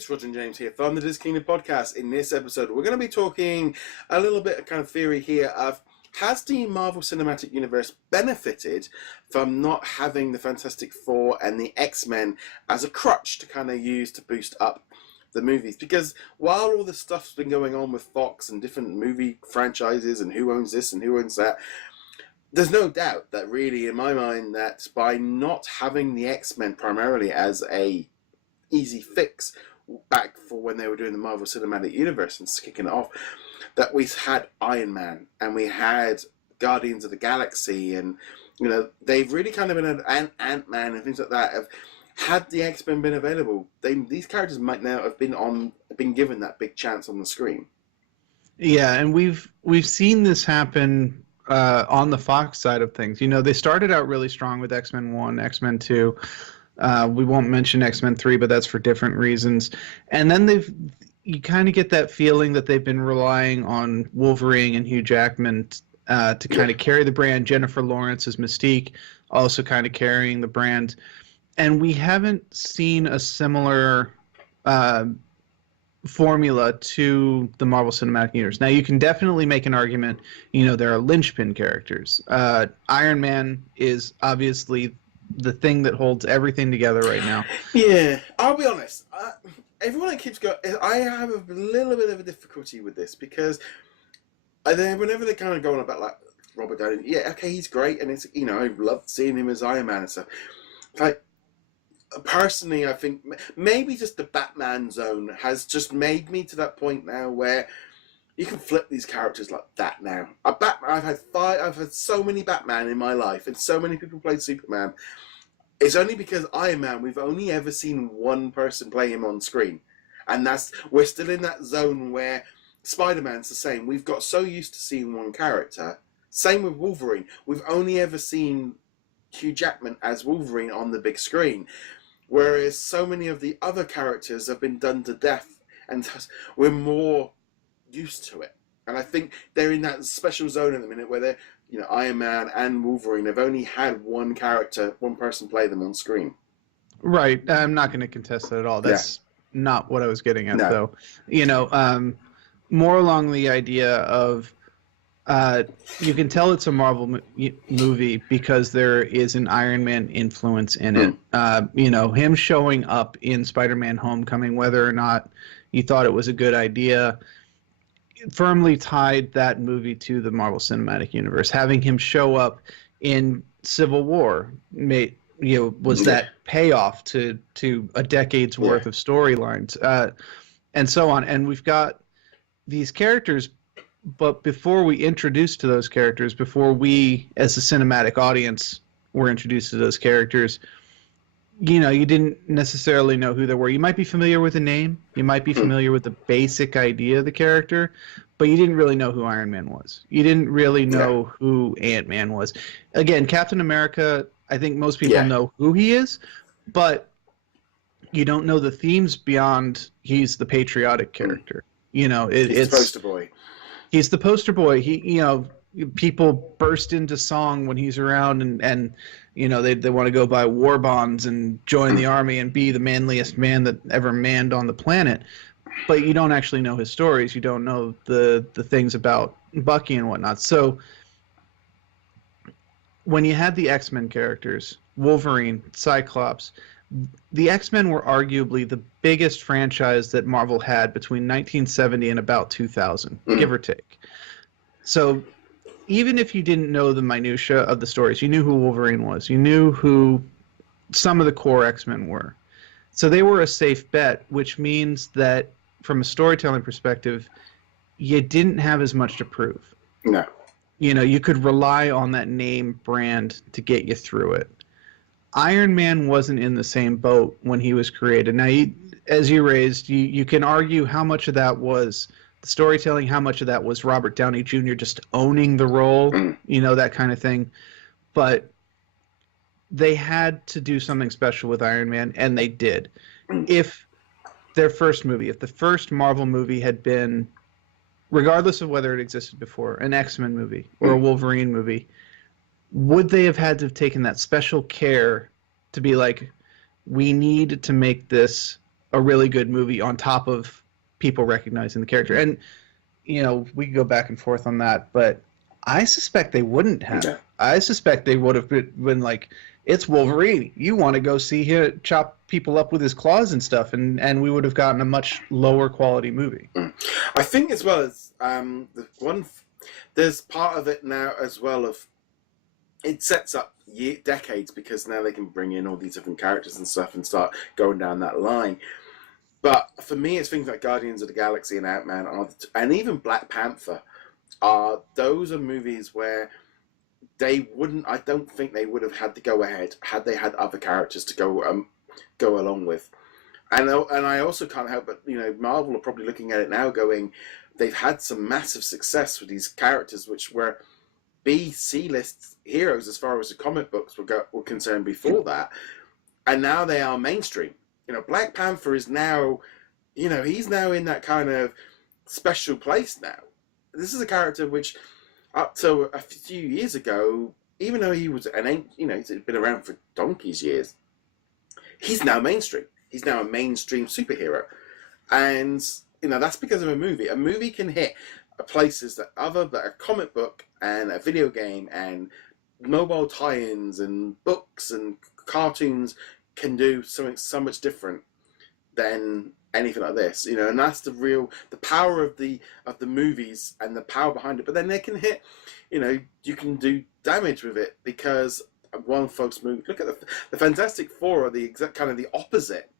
It's Roger and James here from the DisKingdom Podcast. In this episode, we're going to be talking a little bit of kind of theory here of, has the Marvel Cinematic Universe benefited from not having the Fantastic Four and the X-Men as a crutch to kind of use to boost up the movies? Because while all this stuff's been going on with Fox and different movie franchises and who owns this and who owns that, there's no doubt that really, in my mind, that by not having the X-Men primarily as a easy fix back for when they were doing the Marvel Cinematic Universe and kicking it off, that we had Iron Man and we had Guardians of the Galaxy, and they've really kind of been an Ant-Man and things like that. Had the X-Men been available, these characters might now have been given that big chance on the screen. Yeah, and we've seen this happen on the Fox side of things. They started out really strong with X-Men 1, X-Men 2. We won't mention X-Men 3, but that's for different reasons. And then you kind of get that feeling that they've been relying on Wolverine and Hugh Jackman to kind of carry the brand. Jennifer Lawrence as Mystique, also kind of carrying the brand. And we haven't seen a similar formula to the Marvel Cinematic Universe. Now, you can definitely make an argument, there are linchpin characters. Iron Man is obviously the thing that holds everything together right now. Yeah, I'll be honest. Everyone that keeps going, I have a little bit of a difficulty with this because whenever they're kind of going about like Robert Downey, yeah, okay, he's great, and it's I loved seeing him as Iron Man and stuff. Like, personally, I think maybe just the Batman zone has just made me to that point now where you can flip these characters like that now. I've had so many Batman in my life, and so many people played Superman. It's only because Iron Man, we've only ever seen one person play him on screen. And we're still in that zone where Spider-Man's the same. We've got so used to seeing one character. Same with Wolverine. We've only ever seen Hugh Jackman as Wolverine on the big screen. Whereas so many of the other characters have been done to death, and we're more used to it. And I think they're in that special zone at the minute where they're, Iron Man and Wolverine have only had one person play them on screen. Right. I'm not going to contest that at all. That's not what I was getting at, though. More along the idea of you can tell it's a Marvel movie because there is an Iron Man influence in it. Him showing up in Spider-Man Homecoming, whether or not you thought it was a good idea, firmly tied that movie to the Marvel Cinematic Universe. Having him show up in Civil War was that payoff to a decade's worth of storylines, and so on. And we've got these characters, but before we introduced to those characters, before we as a cinematic audience were introduced to those characters, you didn't necessarily know who they were. You might be familiar with the name. You might be familiar with the basic idea of the character, but you didn't really know who Iron Man was. You didn't really know who Ant-Man was. Again, Captain America, I think most people know who he is, but you don't know the themes beyond he's the patriotic character. He's the poster boy. He's the poster boy. People burst into song when he's around, and they want to go buy war bonds and join the army and be the manliest man that ever manned on the planet. But you don't actually know his stories. You don't know the things about Bucky and whatnot. So when you had the X-Men characters, Wolverine, Cyclops, the X-Men were arguably the biggest franchise that Marvel had between 1970 and about 2000, give or take. So even if you didn't know the minutia of the stories, you knew who Wolverine was. You knew who some of the core X-Men were. So they were a safe bet, which means that from a storytelling perspective, you didn't have as much to prove. No. You could rely on that name brand to get you through it. Iron Man wasn't in the same boat when he was created. Now, as you raised, you can argue how much of that was the storytelling, how much of that was Robert Downey Jr. just owning the role, that kind of thing. But they had to do something special with Iron Man, and they did. If the first Marvel movie had been, regardless of whether it existed before, an X-Men movie or a Wolverine movie, would they have had to have taken that special care to be like, we need to make this a really good movie on top of people recognizing the character. And, we could go back and forth on that, but I suspect they wouldn't have. Yeah. I suspect they would have been like, it's Wolverine. You want to go see him chop people up with his claws and stuff, and we would have gotten a much lower quality movie. I think as well as there's part of it now as well of it sets up decades, because now they can bring in all these different characters and stuff and start going down that line. But for me, it's things like Guardians of the Galaxy and Ant-Man and even Black Panther. Those are movies where I don't think they would have had to go ahead had they had other characters to go along with. And I also can't help but, Marvel are probably looking at it now going, they've had some massive success with these characters which were C-list heroes as far as the comic books were concerned before that. And now they are mainstream. Black Panther is now, he's now in that kind of special place now. This is a character which, up to a few years ago, even though he was he's been around for donkey's years, he's now mainstream. He's now a mainstream superhero. And, that's because of a movie. A movie can hit places that a comic book and a video game and mobile tie-ins and books and cartoons can do something so much different than anything like this, and that's the power of the movies and the power behind it. But then they can hit, you can do damage with it, because one Fox movie, look at the Fantastic Four are the exact kind of the opposite,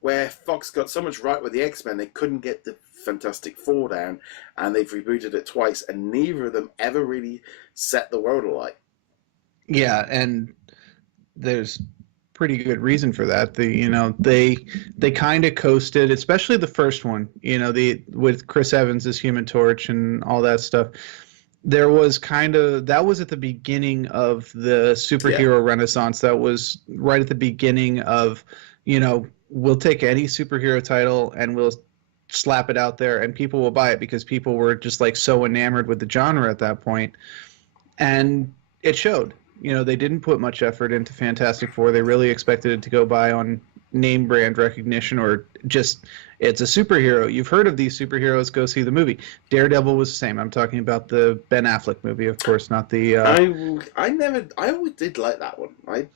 where Fox got so much right with the X-Men they couldn't get the Fantastic Four down, and they've rebooted it twice, and neither of them ever really set the world alight. Yeah, and there's pretty good reason for that. They kind of coasted, especially the first one. With Chris Evans as Human Torch and all that stuff. There was that was at the beginning of the superhero renaissance. That was right at the beginning of, we'll take any superhero title and we'll slap it out there and people will buy it, because people were just like so enamored with the genre at that point. And it showed. They didn't put much effort into Fantastic Four. They really expected it to go by on name brand recognition, or just, it's a superhero. You've heard of these superheroes, go see the movie. Daredevil was the same. I'm talking about the Ben Affleck movie, of course, not the... I always did like that one. I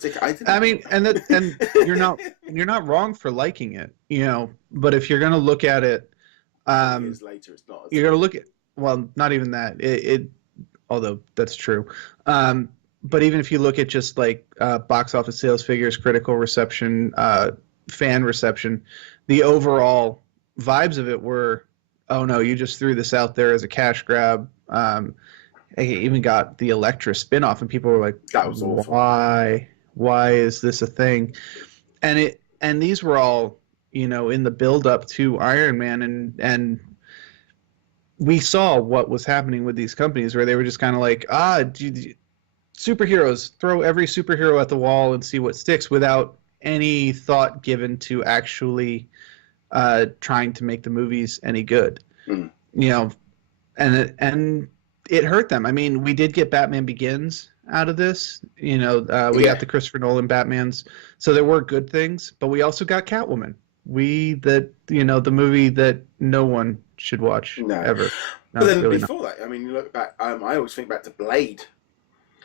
mean, and you're not wrong for liking it, but if you're going to look at it... years later, it's not. You're going to look at... Well, not even that. Although that's true. But even if you look at just like box office sales figures, critical reception, fan reception, the overall vibes of it were, oh no, you just threw this out there as a cash grab. I even got the Elektra spinoff, and people were like, that was awful. Why is this a thing? And these were all, in the build up to Iron Man, and we saw what was happening with these companies, where they were just kind of like, superheroes, throw every superhero at the wall and see what sticks, without any thought given to actually trying to make the movies any good. And it hurt them. I mean, we did get Batman Begins out of this. We got the Christopher Nolan Batmans, so there were good things, but we also got Catwoman. The movie that no one should watch ever. No, but then really before that, I mean, you look back. I always think back to Blade.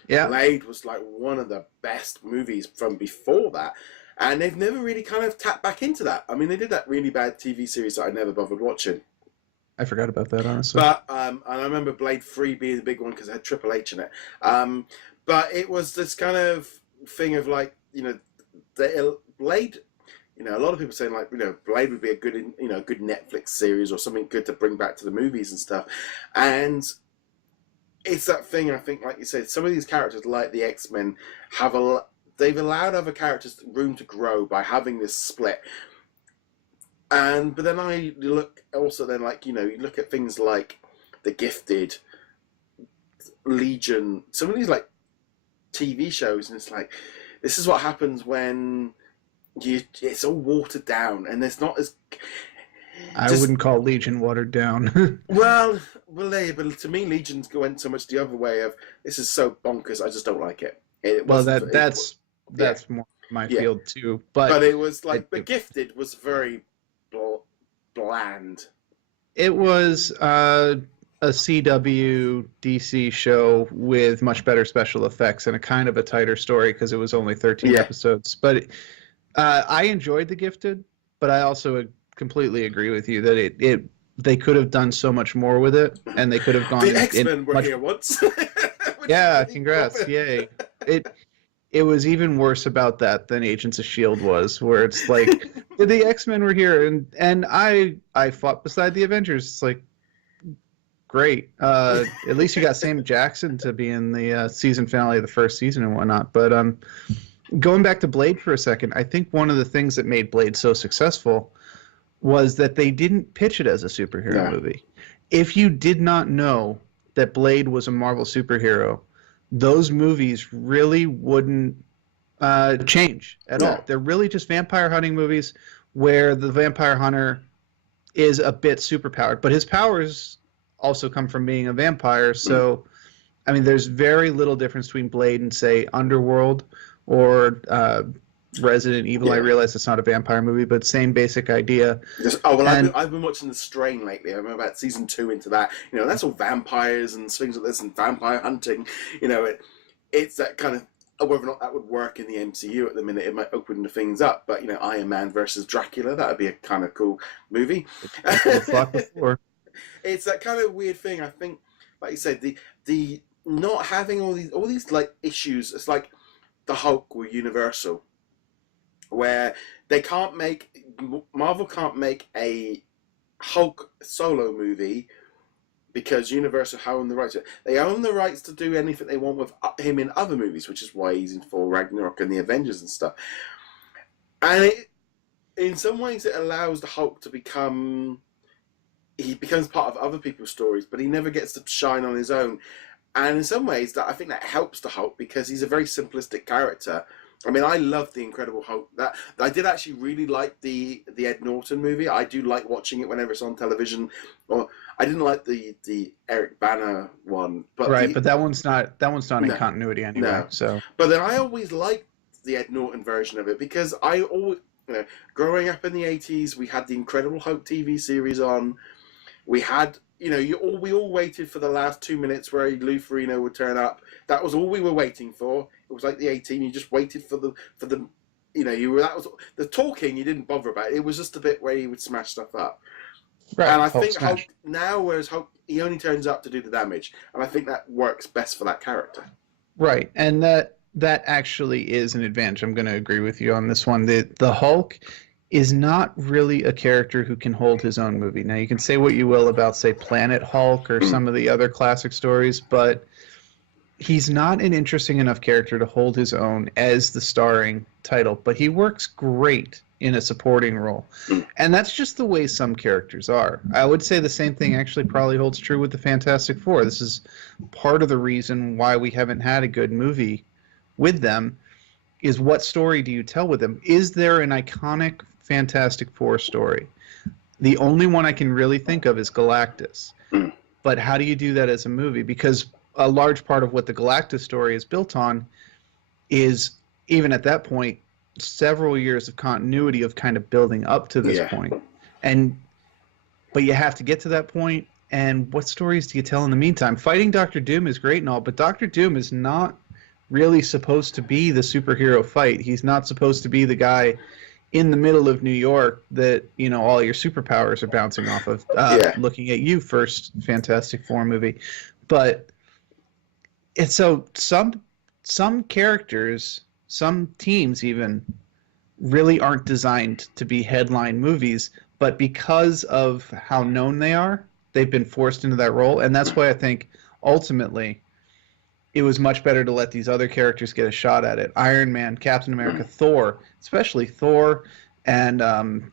Yeah. Blade was like one of the best movies from before that, and they've never really kind of tapped back into that. I mean, they did that really bad TV series that I never bothered watching. I forgot about that, honestly. But and I remember Blade 3 being the big one because it had Triple H in it. But it was this kind of thing of like, the Blade. A lot of people saying like, Blade would be a good, good Netflix series or something good to bring back to the movies and stuff, and it's that thing, I think, like you said, some of these characters, like the X-Men, they've allowed other characters room to grow by having this split. But then you look at things like The Gifted, Legion, some of these like TV shows, and it's like, this is what happens when it's all watered down, and there's not as... I wouldn't call Legion watered down. Well, but to me, Legion went so much the other way of, this is so bonkers, I just don't like it. That's more my field too. But it was like, The Gifted was very bland. It was a CW DC show with much better special effects and a kind of a tighter story because it was only 13 episodes. But I enjoyed The Gifted, but I also completely agree with you that they could have done so much more with it, and they could have gone. The X-Men were here once. Yeah, congrats! Yay! It was even worse about that than Agents of S.H.I.E.L.D. was, where it's like the X-Men were here, and I fought beside the Avengers. It's like, great. At least you got Sam Jackson to be in the season finale of the first season and whatnot. But going back to Blade for a second, I think one of the things that made Blade so successful was that they didn't pitch it as a superhero movie. If you did not know that Blade was a Marvel superhero, those movies really wouldn't change at all. They're really just vampire hunting movies where the vampire hunter is a bit superpowered, but his powers also come from being a vampire. So, I mean, there's very little difference between Blade and, say, Underworld or Resident Evil. I realize it's not a vampire movie, but same basic idea. I've been watching The Strain lately. I'm about season 2 into that. You know, that's all vampires and things like this and vampire hunting. You know, it's that kind of, whether or not that would work in the MCU at the minute, it might open the things up. But, you know, Iron Man versus Dracula, that would be a kind of cool movie. It's that kind of weird thing. I think, like you said, the not having all these like issues. It's like the Hulk with Universal, where Marvel can't make a Hulk solo movie because Universal own the rights. They own the rights to do anything they want with him in other movies, which is why he's in Thor Ragnarok and the Avengers and stuff. And in some ways, it allows the Hulk to he becomes part of other people's stories, but he never gets to shine on his own. And in some ways, I think that helps the Hulk because he's a very simplistic character. I mean, I love the Incredible Hulk. That I did actually really like the Ed Norton movie. I do like watching it whenever it's on television. Or I didn't like the Eric Bana one, but but that one's not in continuity anyway. No. So, but then I always liked the Ed Norton version of it because I always, growing up in the 80s, we had the Incredible Hulk TV series on. We had, we all waited for the last 2 minutes where Lou Ferrigno would turn up. That was all we were waiting for. It was like the 18. You just waited for the that was the talking. You didn't bother about it. It was just a bit where he would smash stuff up. Right. And I think Hulk now, whereas Hulk, he only turns up to do the damage, and I think that works best for that character. Right, and that actually is an advantage. I'm going to agree with you on this one. The Hulk is not really a character who can hold his own movie. Now, you can say what you will about, say, Planet Hulk or some of the other classic stories, but he's not an interesting enough character to hold his own as the starring title. But he works great in a supporting role. And that's just the way some characters are. I would say the same thing actually probably holds true with the Fantastic Four. This is part of the reason why we haven't had a good movie with them, is what story do you tell with them? Is there an iconic Fantastic Four story? The only one I can really think of is Galactus. But how do you do that as a movie? Because a large part of what the Galactus story is built on is, even at that point, several years of continuity of kind of building up to this point. But you have to get to that point, and what stories do you tell in the meantime? Fighting Doctor Doom is great and all, but Doctor Doom is not really supposed to be the superhero fight. He's not supposed to be the guy in the middle of New York that, all your superpowers are bouncing off of. Looking at you, first Fantastic Four movie. But it's so some characters, some teams even, really aren't designed to be headline movies, but because of how known they are, they've been forced into that role. And that's why I think ultimately it was much better to let these other characters get a shot at it. Iron Man, Captain America, Thor, especially Thor, and I'm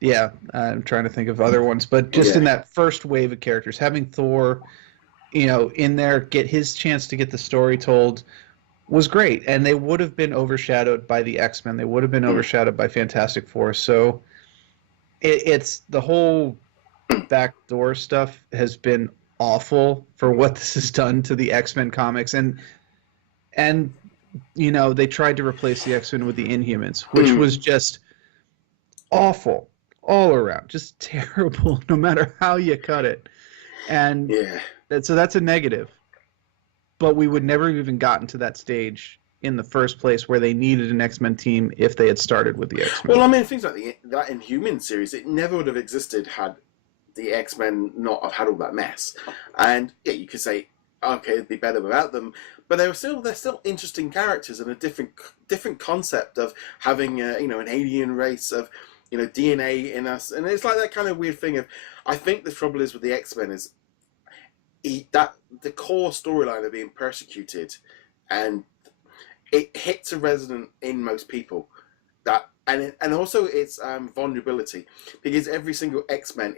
trying to think of other ones, but just in that first wave of characters, having Thor, in there, get his chance to get the story told was great. And they would have been overshadowed by the X-Men. They would have been overshadowed by Fantastic Four. So it's the whole backdoor stuff has been awful for what this has done to the X-Men comics, and they tried to replace the X-Men with the Inhumans, which was just awful. all around, just terrible, no matter how you cut it. And so that's a negative. But we would never have even gotten to that stage in the first place where they needed an X-Men team if they had started with the X-Men. Well, I mean, things like that Inhuman series, it never would have existed had the X-Men not have had all that mess. And yeah, you could say, okay, it'd be better without them, but they're still interesting characters and a different concept of having an alien race of DNA in us, and it's like that kind of weird thing of. I think the trouble is with the X-Men is that the core storyline of being persecuted, and it hits a resonance in most people. That and also its vulnerability, because every single X-Men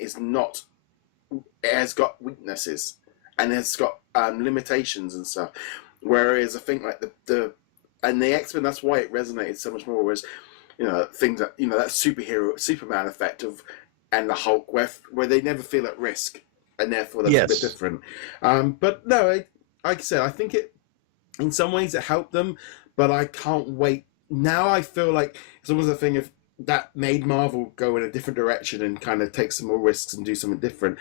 has got weaknesses and has got limitations and stuff. Whereas I think like the X-Men, that's why it resonated so much more. Whereas things that that Superman effect of, and the Hulk, where they never feel at risk, and therefore that's a bit different. But no, like I said, I think it in some ways it helped them, but I can't wait. Now I feel like it's almost a thing of that made Marvel go in a different direction and kind of take some more risks and do something different.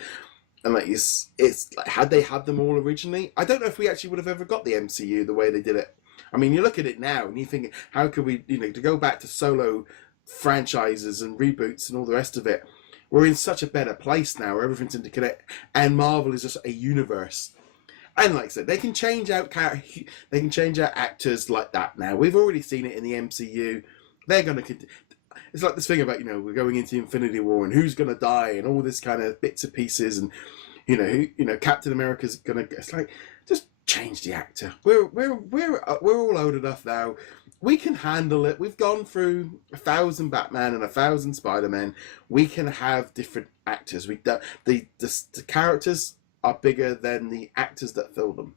And like it's like, had they had them all originally, I don't know if we actually would have ever got the MCU the way they did it. I mean, you look at it now and you think, how could we, to go back to solo franchises and reboots and all the rest of it, we're in such a better place now where everything's interconnected, and Marvel is just a universe. And like I said, they can change out actors like that now. We've already seen it in the MCU. They're going to. It's like this thing about we're going into Infinity War and who's going to die and all this kind of bits and pieces, and Captain America's going to. It's like just change the actor. We're all old enough now. We can handle it. We've gone through 1,000 Batman and 1,000 Spider-Man. We can have different actors. The characters are bigger than the actors that fill them.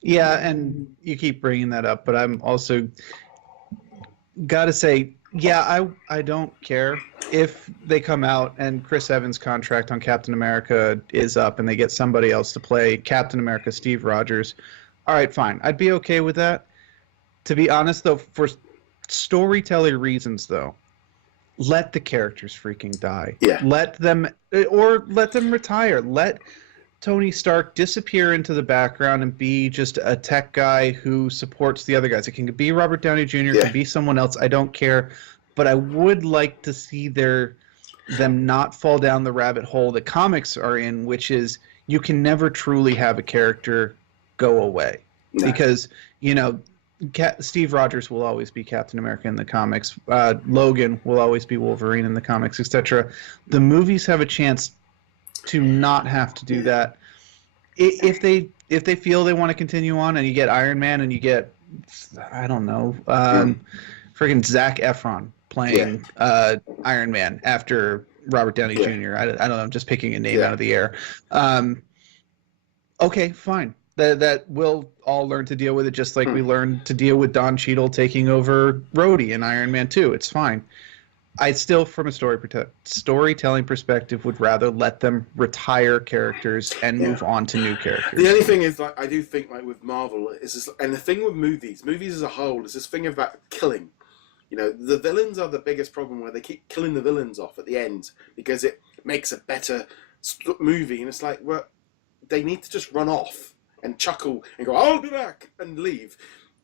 Yeah, and you keep bringing that up, but I'm also got to say, yeah, I don't care if they come out and Chris Evans' contract on Captain America is up and they get somebody else to play Captain America, Steve Rogers. All right, fine. I'd be okay with that. To be honest, though, for storytelling reasons, though, let the characters freaking die. Yeah. Let them retire. Let Tony Stark disappear into the background and be just a tech guy who supports the other guys. It can be Robert Downey Jr., it can be someone else. I don't care. But I would like to see them not fall down the rabbit hole the comics are in, which is you can never truly have a character go away. No. Because, Steve Rogers will always be Captain America in the comics. Logan will always be Wolverine in the comics, etc. The movies have a chance to not have to do that. If they feel they want to continue on, and you get Iron Man, and you get friggin' Zac Efron playing Iron Man after Robert Downey Jr. I don't know. I'm just picking a name out of the air. Okay, fine. That we'll all learn to deal with it, just like we learned to deal with Don Cheadle taking over Rhodey in Iron Man 2. It's fine. I still, from a storytelling perspective, would rather let them retire characters and move on to new characters. The only thing is, like, I do think, like, with Marvel, is this, and the thing with movies as a whole, is this thing about killing. The villains are the biggest problem, where they keep killing the villains off at the end because it makes a better movie, and it's like, well, they need to just run off and chuckle and go, "I'll be back," and leave.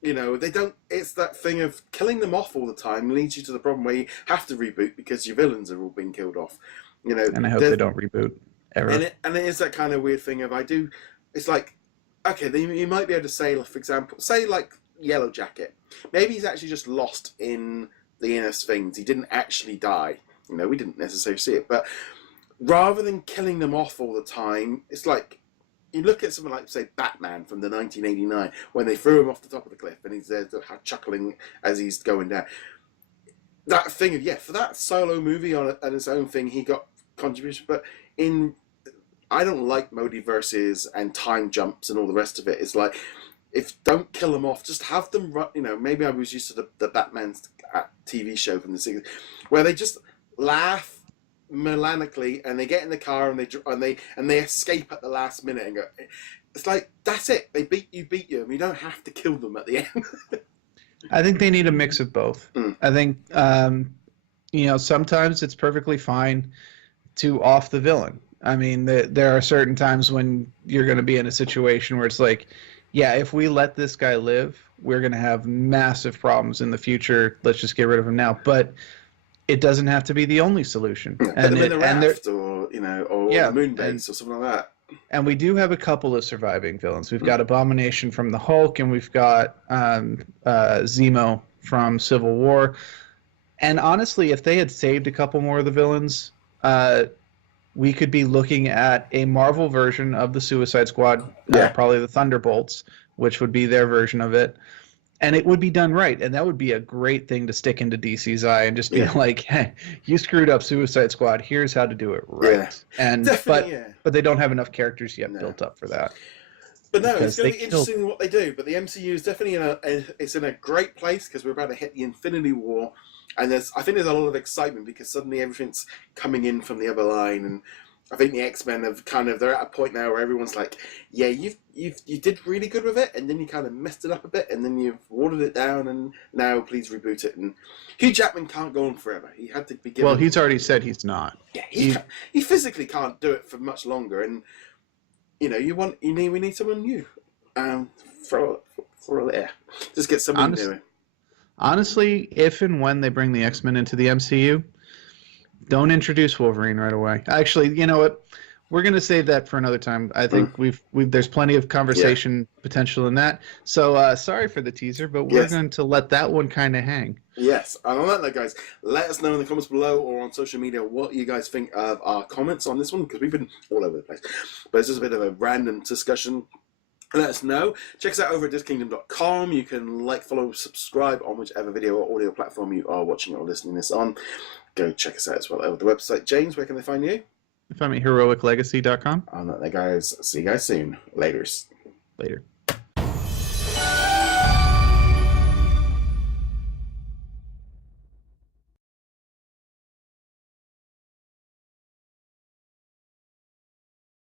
They don't. It's that thing of killing them off all the time leads you to the problem where you have to reboot because your villains are all being killed off. And I hope they don't reboot ever. And it is that kind of weird thing of It's like, okay, you might be able to say, for example, like Yellow Jacket. Maybe he's actually just lost in the inner sphinx. He didn't actually die. We didn't necessarily see it, but rather than killing them off all the time, it's like. You look at something like, say, Batman from the 1989, when they threw him off the top of the cliff and he's there chuckling as he's going down. That thing of, for that solo movie on its own thing, he got contribution. But I don't like multiverses and time jumps and all the rest of it. It's like, don't kill them off, just have them run. Maybe I was used to the Batman TV show from the 60s, where they just laugh melanically and they get in the car and they escape at the last minute and go. It's like, that's it. They beat you. And you don't have to kill them at the end. I think they need a mix of both. I think sometimes it's perfectly fine to off the villain. I mean, there are certain times when you're going to be in a situation where it's like, yeah, if we let this guy live, we're going to have massive problems in the future. Let's just get rid of him now. But it doesn't have to be the only solution. Put them in the raft, or the moon base, or something like that. And we do have a couple of surviving villains. We've got Abomination from the Hulk, and we've got Zemo from Civil War. And honestly, if they had saved a couple more of the villains, we could be looking at a Marvel version of the Suicide Squad, probably the Thunderbolts, which would be their version of it. And it would be done right. And that would be a great thing to stick into DC's eye and just be like, hey, you screwed up Suicide Squad. Here's how to do it right. Yeah. And but they don't have enough characters yet built up for that. But no, it's going to be interesting what they do. But the MCU is definitely in a great place, because we're about to hit the Infinity War. And I think there's a lot of excitement, because suddenly everything's coming in from the other line, and I think the X-Men they're at a point now where everyone's like, yeah, you did really good with it, and then you kind of messed it up a bit, and then you've watered it down, and now please reboot it. And Hugh Jackman can't go on forever. He had to be given. Well, he's already said he's not. Yeah, he physically can't do it for much longer, and we need someone new. Just get someone new. Honestly, if and when they bring the X-Men into the MCU, don't introduce Wolverine right away. Actually, you know what? We're going to save that for another time. I think there's plenty of conversation potential in that. So sorry for the teaser, but we're going to let that one kind of hang. Yes. And on that note, guys, let us know in the comments below or on social media what you guys think of our comments on this one, because we've been all over the place. But it's just a bit of a random discussion. Let us know. Check us out over at DisKingdom.com. You can follow, subscribe on whichever video or audio platform you are watching or listening this on. Go check us out as well over the website. James, where can they find you? Find me at HeroicLegacy.com. On that, guys. See you guys soon. Laters. Later.